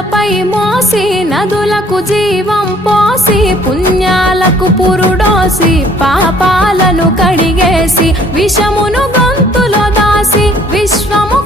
తలపై మోసి నదులకు జీవం పోసి పుణ్యాలకు పురుడోసి పాపాలను కడిగేసి విషమును గొంతులో దాసి విశ్వము